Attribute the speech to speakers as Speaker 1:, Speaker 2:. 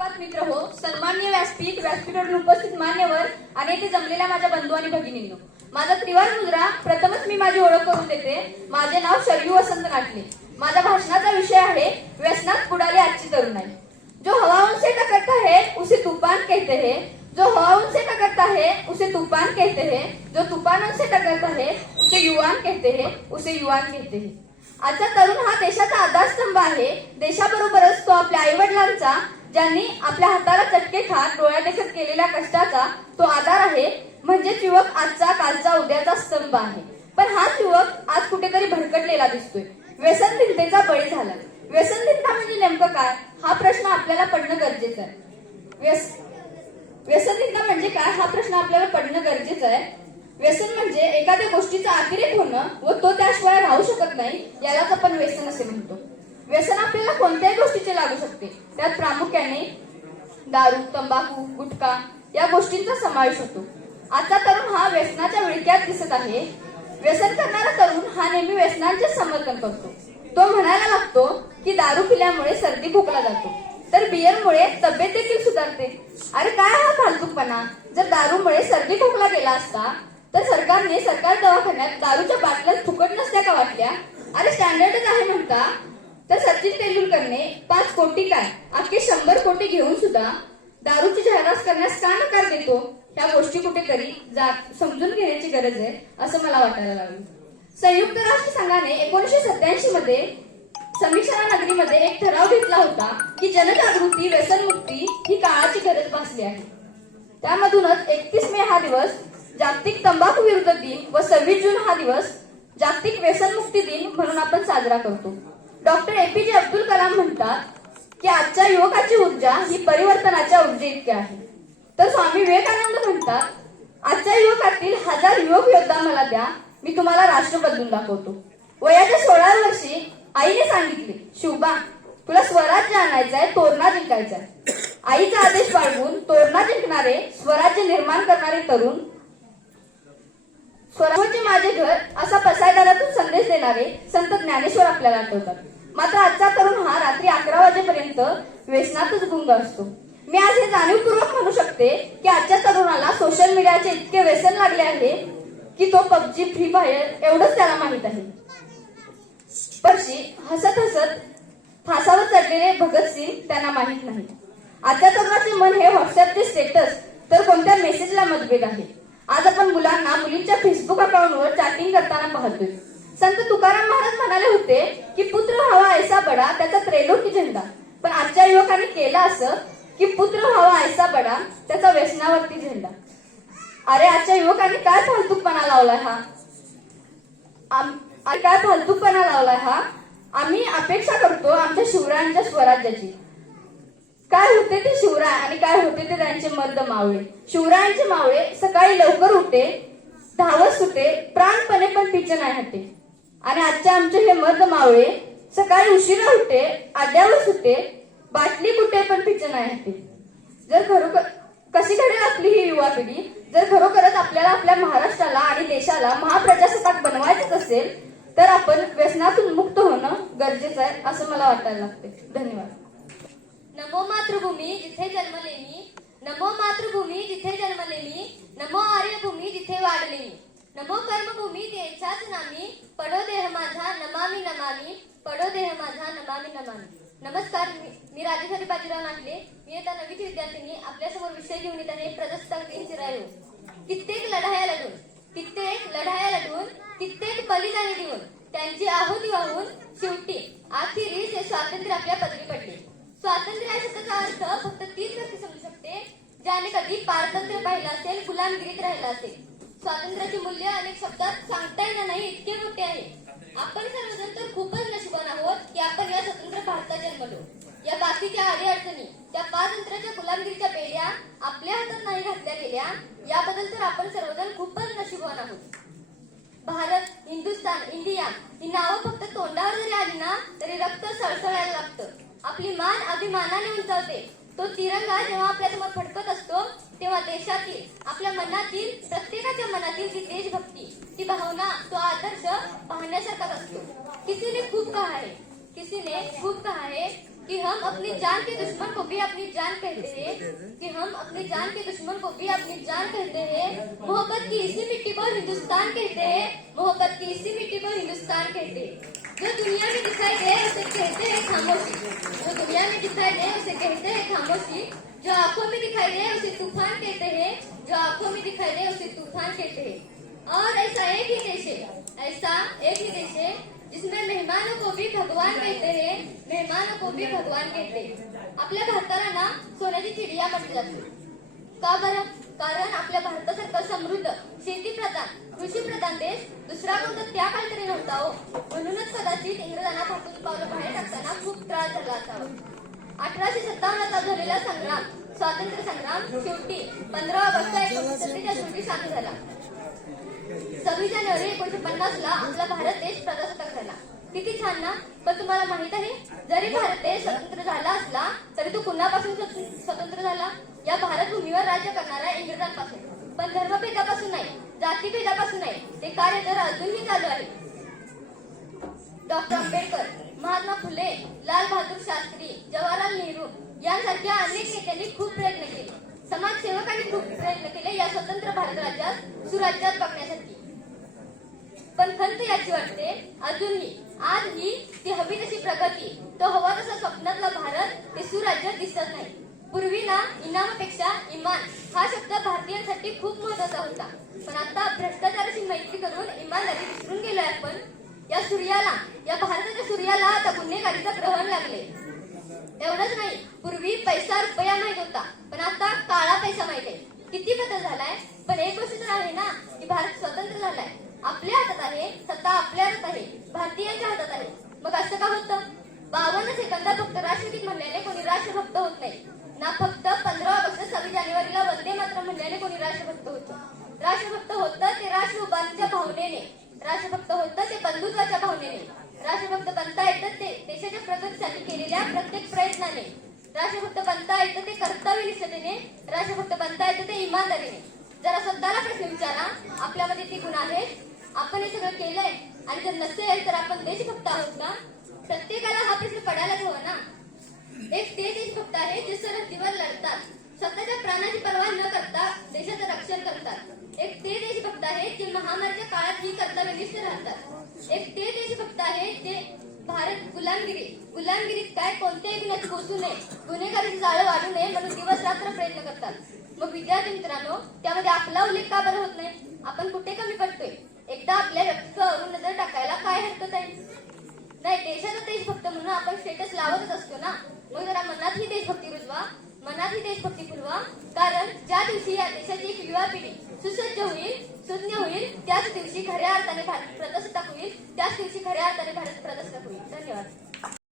Speaker 1: प्रभात मित्र हो सन्मान्य व्यासपीठ व्यासपीठावरून उपस्थित मान्यवर आणि येथे जमलेल्या माझ्या बंधू आणि भगिनींनो. माझा त्रिवार मुद्रा प्रथमच मी माझी ओळख करून देते. माझे नाव शरयू वसंत नाटले. माझ्या भाषणाचा विषय आहे व्यसनात बुडाली आजची तरुणाई. जो हवा उनसे टकरता है उसे तूफान कहते हैं. जो हवा उनसे टकरता है उसे तूफान कहते हैं. जो तूफान उनसे टकरता है उसे युवान कहते हैं उसे युवान कहते हैं. आजचा तरुण हा देशाचा आधारस्तंभ आहे. देशाबरोबरच तो आपल्या आईवडिलांचा ज्यांनी आपल्या हाताला चटके खात डोळ्यादेखत केलेल्या कष्टाचा तो आधार आहे म्हणजेच युवक आजचा कालचा उद्याचा स्तंभ आहे. पण हाच युवक आज कुठेतरी भरकटलेला दिसतोय. व्यसनहीनतेचा बळी झाला व्यसनहीनता म्हणजे नेमकं काय? हा प्रश्न आपल्याला पडणं गरजेचं आहे. व्यस व्यसनहीनता म्हणजे काय? हा प्रश्न आपल्याला पडणं गरजेचं आहे. व्यसन म्हणजे एखाद्या गोष्टीचा अतिरेक होणं व तो त्याशिवाय राहू शकत नाही यालाच आपण व्यसन असे म्हणतो. व्यसन आपल्याला कोणत्याही गोष्टीचे लागू शकते. त्यात प्रामुख्याने दारू तंबाखू गुटखा या गोष्टींचा समावेश होतो. आजचा तरुण हा व्यसनाच्या विळक्यात दिसत आहे. व्यसन करणारा तरुण हा नेहमी व्यसनांचे समर्थन करतो. तो म्हणायला लागतो की दारू पिल्यामुळे सर्दी खोकला जातो. तर बियरमुळे तब्येत देखील सुधारते. अरे काय हा फालतूपणा जर दारूमुळे सर्दी खोकला गेला असता तर सरकारने सरकारी दवाखान्यात दारूच्या बाटल्या फुकट नसल्या का वाटल्या? अरे स्टँडर्डच आहे म्हणता तर सचिन तेंडुलकरने पाच कोटी काय अख्खे शंभर कोटी घेऊन सुद्धा दारूची जाहिरात करण्यास का नकार देतो? ह्या गोष्टी कुठेतरी समजून घेण्याची गरज आहे असं मला वाटायला लागलं. संयुक्त राष्ट्र संघाने एकोणीशे सत्याऐंशी मध्ये समीक्षा नगरीमध्ये एक ठराव घेतला होता की जनजागृती व्यसनमुक्ती ही काळाची गरज भासली आहे. त्यामधूनच एकतीस मे हा दिवस जागतिक तंबाखू विरुद्ध दिन व सव्वीस जून हा दिवस जागतिक व्यसनमुक्ती दिन म्हणून आपण साजरा करतो. डॉक्टर एपीजे अब्दुल कलाम म्हणतात की आजच्या युवकाची ऊर्जा ही परिवर्तनाच्या ऊर्जे इतकी आहे. तर स्वामी विवेकानंद म्हणतात आजच्या युवकातील हजार युवक योद्धा मला द्या मी तुम्हाला राष्ट्र बदलून दाखवतो. वयाच्या सोळा वर्षी आईने सांगितले शुभा तुला स्वराज्य आणायचंय तोरणा जिंकायचाय आईचा आदेश बाळगून तोरणा जिंकणारे स्वराज्य निर्माण करणारे तरुण स्वराज्य माझे घर असा पसायदारातून संदेश देणारे संत ज्ञानेश्वर आपल्याला आठवतात. मात्र आजचा तरुण हा रात्री अकरा वाजेपर्यंत व्यसनातच गुंग असतो. मी आज हे जाणीवपूर्वक म्हणू शकते की आजच्या तरुणाला सोशल मीडियाचे इतके व्यसन लागले आहे की तो पबजी फ्री फायर एवढंच त्याला माहीत आहे. परशी हसत हसत फासावर चढलेले भगतसिंग त्यांना माहीत नाही. आजच्या तरुणाचे मन हे व्हॉट्सअपचे स्टेटस तर कोणत्या मेसेजला मतभेद आहे? आज आपण मुलांना मुलींच्या फेसबुक अकाउंटवर चॅटिंग करताना पाहतोय. संत तुकाराम महाराज म्हणाले होते की पुत्र हवा ऐसा बडा त्याचा त्रैलोकी झेंडा. पण आजच्या युवकांनी केलं असं की पुत्र व्हावा ऐसा बडा त्याचा व्यसनावरती झेंडा. अरे आजच्या युवकांनी काय फालतूकपणा लावलाय हा? काय फालतूकपणा लावलाय हा? आम्ही अपेक्षा करतो आमच्या शिवरायांच्या स्वराज्याची. काय होते ते शिवराय आणि काय होते ते त्यांचे मर्द मावळे. शिवरायांचे मावळे सकाळी लवकर उठे धावत सुटे प्राणपणे पण पिचे नाही हटे आणि आजच्या आमचे हे मर्द मावळे सकाळी उशिरा उठे आद्यावर सुटे बाटली कुठे पण पिचे नाही हटे जर खरोखर कशी घडेल आपली ही युवा पिढी? जर खरोखरच आपल्याला आपल्या महाराष्ट्राला आणि देशाला महाप्रजासत्ताक बनवायचंच असेल तर आपण व्यसनातून मुक्त होणं गरजेचं आहे असं मला वाटायला लागते धन्यवाद. नमो मातृभूमी जिथे जन्मले मी नमो मातृभूमी जिथे जन्मले मी नमो आर्यभूमी जिथे वाढले मी नमो कर्मभूमी देशाच नामी. पडो देह माझा नमामी नमामी. पडो देह माझा नमामी नमामी. नमस्कार मी- राजेश्वरी बाजीराव नागले. मी आता नवीची विद्यार्थिनी. आपल्यासमोर विषय घेऊन येत आहे प्रजासत्ताक दिन चिरायो. कित्येक लढाया लढून कित्येक लढाया लढून कित्येक बलिदाने देऊन त्यांची आहुती वाहून शेवटी अखेरीस हे स्वातंत्र्य आपल्या पदरी पडले. स्वातंत्र्य या शब्दाचा अर्थ? फक्त तीच व्यक्ती समजू शकते ज्याने कधी पारतंत्र्य पाहिलं असेल गुलामगिरीत राहिलं असेल. स्वातंत्र्याचे मूल्य अनेक शब्दात सांगता येणार नाही इतके मोठे आहे. आपण सर्वजण तर खूपच नशिबान आहोत की आपण या स्वतंत्र भारतात जन्मलो. या बाकीच्या अडीअडचणी त्या पारतंत्र्याच्या गुलामगिरीच्या पेढ्या आपल्या हातात नाही घातल्या गेल्या याबद्दल तर आपण सर्वजण खूपच नशिबान आहोत. भारत हिंदुस्थान इंडिया ही नावं फक्त तोंडावर जरी आली ना तरी रक्त सळसळायला लागतं. आपली मान अभिमानाने उंचावते. तो तिरंगा जेव्हा समोर फडकत असतो, तेव्हा देशातील, आपल्या मनातील, प्रत्येकाच्या मनातील देशभक्ती, ती भावना तो आदर्श पाहण्यासारखाच असतो. किसी ने खूप कहा है किसी ने खूप कहा है कि हम अपनी जान के दुश्मन को भी अपनी जान कहते हैं, कि हम अपनी जान के दुश्मन को भी अपनी जान कहते हैं. मोहब्बत की इसी मिट्टी को हिंदुस्तान कहते हैं, मोहब्बत की इसी मिट्टी को हिंदुस्तान कहते हैं. जो दुनिया में दिखाई दे उसे कहते हैं खामोशी. दे कहते हैं खामोशी जो आंखों में दिखाई दे उसे तूफान कहते हैं जो आंखों में दिखाई दे उसे तूफान कहते हैं। और ऐसा एक ही देश है ऐसा एक ही देश है जिसमें मेहमानों को भी भगवान कहते हैं मेहमानों को भी भगवान कहते हैं। आपल्या भारताला ना सोन्याची चिडिया म्हटली जाते. का बरं? कारण आपल्या भारतासारखा समृद्ध शेती प्रधान कृषी प्रधान देश दुसरा कोणता त्या काळी तरी नव्हता हो. म्हणूनच कदाचित इंग्रजांना भारताची पावलं बाहेर टाकताना खूप त्रास झाला असावा. अठराशे सत्तावन्नचा झालेला संग्राम स्वातंत्र्य संग्राम शेवटी पंधरा ऑगस्ट एकोणीसशे सत्तेच्या शेवटी शांत झाला. सव्वीस जानेवारी एकोणीशे पन्नास ला आपला भारत देश प्रजासत्ताक झाला. किती छान ना? पण तुम्हाला माहीत आहे जरी भारत देश स्वतंत्र झाला असला तरी तो कुणापासून स्वतंत्र झाला? या भारत भूमीवर राज्य करणाऱ्या इंग्रजांपासून. पण धर्मभेदापासून नाही जातीभेदापासून नाही. ते कार्य तर अजूनही चालू आहे. डॉक्टर आंबेडकर महात्मा फुले लाल बहादूर शास्त्री जवाहरलाल नेहरू यांसारख्या अनेक नेत्यांनी खूप प्रयत्न केले. समाजसेवकांनी खूप प्रयत्न केले या स्वतंत्र भारत राज्यात सुराज्यात बघण्यासाठी. पण खंत याची वाटते अजूनही आजही ती हवी तशी प्रगती तो हवा तसा स्वप्नातला भारत ते सुराज्य दिसत नाही. पूर्वी ना इनामापेक्षा इमान हा शब्द भारतीयांसाठी खूप महत्त्वाचा होता. पण आता भ्रष्टाचाराची मैत्री करून इमानदारी विसरून गेलोय आपण. या सूर्याला या आपल्याला सूर्याला आता गुन्हेगारीचं ग्रहण लागले. एवढंच नाही पूर्वी पैसा रुपया माहीत होता पण आता काळा पैसा माहीत आहे. किती बदल झालाय? पण एक गोष्ट तर आहे ना की भारत स्वतंत्र झालाय. आपल्या हातात आहे सत्ता आपल्या हातात आहे भारतीयांच्या हातात आहे. मग असं का होतं? बावन्न सेकंदात फक्त राष्ट्रगीत म्हणल्याने कोणी राष्ट्रभक्त होत नाही. ना फक्त पंधरा ऑगस्ट सव्वीस जानेवारीला वंदे मात्र म्हणल्याने कोणी राष्ट्रभक्त होतं. राष्ट्रभक्त होतं ते राष्ट्र उभारणीच्या भावनेने. राष्ट्रभक्त होतं ते बंधुत्वाच्या भावनेने. राष्ट्रभक्त बनता प्रत्येक प्रयत्नाने. राष्ट्रभक्त बनता येतं ते कर्तव्य निष्ठतेने राष्ट्रभक्त बनता येतं ते इमानदारीने. जरा स्वतःला प्रश्न विचारा. आपल्यामध्ये ते गुण आहेत. आपण हे सगळं केलंय. आणि जर नसेल तर आपण देशभक्त आहोत ना प्रत्येकाला हा प्रश्न पडायलाच हवा ना. एक ते देशभक्त आहे जे सरहद्दीवर लढतात. स्वतःच्या प्राणाची पर्वा न करता देशाचं रक्षण करतात. एक ते देशभक्त आहेत जे महामारीच्या काळात ही कर्तव्यनिष्ठ राहतात. एक ते देशभक्त आहेत जे भारत गुलामगिरी. गुलामगिरीत काय कोणत्याही गुन्ह्यात पोचू नये. गुन्हेगारीची जाळं वाढू नये म्हणून दिवस रात्र प्रयत्न करतात. मग विद्यार्थी मित्रांनो त्यामध्ये आपला उल्लेख का बरं होत नाही? आपण कुठे कमी पडतोय? एकदा आपल्या व्यक्तित्वावरून नजर टाकायला काय हरकत आहे? नाही देशाचा देशभक्त म्हणून आपण स्टेटस लावतच असतो ना? मग जरा मनात ही देशभक्ती रुजवा. मनातील देशभक्ती फुलवा कारण ज्या दिवशी या देशाची एक युवा पिढी सुसज्ज होईल सुज्ञ होईल त्याच दिवशी खऱ्या अर्थाने भारत प्रजासत्ताक होईल त्याच दिवशी खऱ्या अर्थाने भारत प्रजासत्ताक होईल. धन्यवाद.